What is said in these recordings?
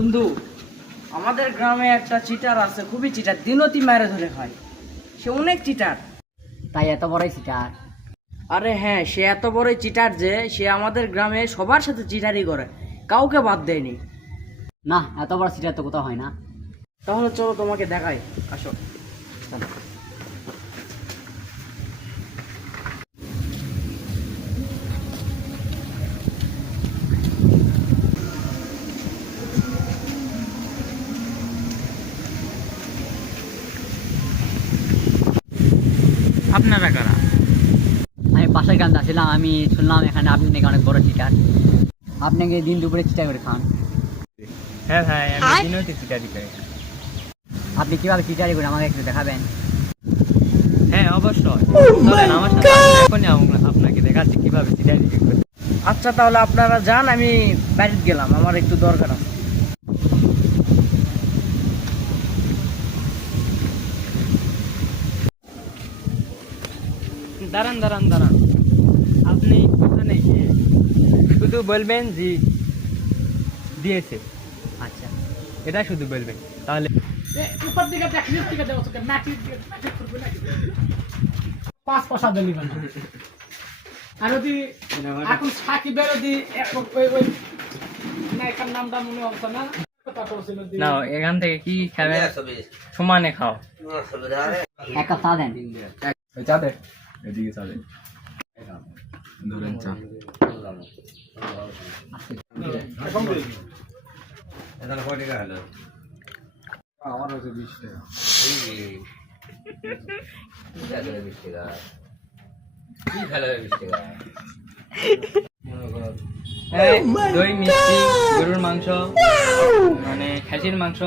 বন্ধু, আমাদের গ্রামে একটা চিটার আছে, খুবই চিটার, দিনতি মারে ধরে খায়। সে অনেক চিটার। তাই এত বড়ই চিটার? আরে হ্যাঁ, সে এত বড়ই চিটার যে সে আমাদের গ্রামে সবার সাথে চিটারি করে, কাউকে বাদ দেয়নি। না, এত বড় চিটার তো কোথাও হয় না। তাহলে চলো তোমাকে দেখাই, আসো। চলো। আপনারা কারা? আমি পাশের গ্রামে আসছিলাম, আমি শুনলাম এখানে আপনি নাকি অনেক বড় চিটার। আপনাকে দিন দুপুরে চিটার করে খান। হ্যাঁ ভাই, আমি দিনতি চিটারি করি। আপনি কিভাবে চিটারি করে আমাকে একটু দেখাবেন? হ্যাঁ অবশ্যই, চলেন আমার সাথে, এখনই আপনাকে দেখাচ্ছি কিভাবে চিটারি করি। আচ্ছা তাহলে আপনারা যান, আমি বাড়িতে গেলাম, আমার একটু দরকার আছে। দাঁড়ান দাঁড়ান দাঁড়ান, আপনি ওখানে গিয়ে শুধু বলবেন জি দিয়েছে, আচ্ছা, এটা শুধু বলবেন, তাহলে পাঁচ পয়সা দিলি না। আর যদি এখন সাকিবের যদি ওই নায়িকার নামটা মনে হচ্ছে না, কথা করছিল না এখান থেকে কি খাবে, সমানে খাও। এক কাপ চা দেন। চা দে, এদিকে চা দে, ধরেন চা। আমার হচ্ছে 20 টাকা। এই, দই মিষ্টি, গরুর মাংস, মানে খাসির মাংস,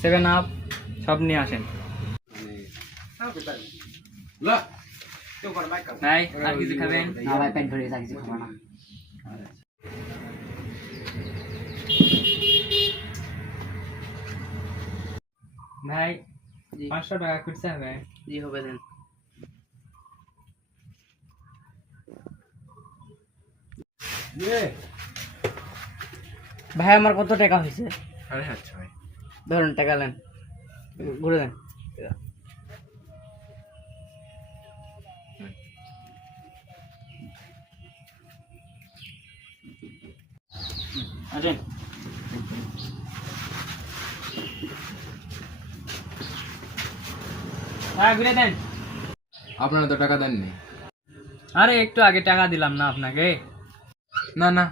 7 আপ সব নিয়ে আসেন। ভাই আর কিছু খাবেন? না ভাই, পেট ভরে গেছে, কিছু খাবো না। ভাই জি 500 টাকা খুঁজছে হবে? জি, হবে দেন। ভাই আমার কত টাকা হয়েছে? আরে আচ্ছা ভাই, ধরুন টাকা নেন, ঘুরে দেন। আসেন। হ্যাঁ ঘুরে দেন। আপনারা তো টাকা দেননি। আরে একটু আগে টাকা দিলাম না আপনাকে? না না,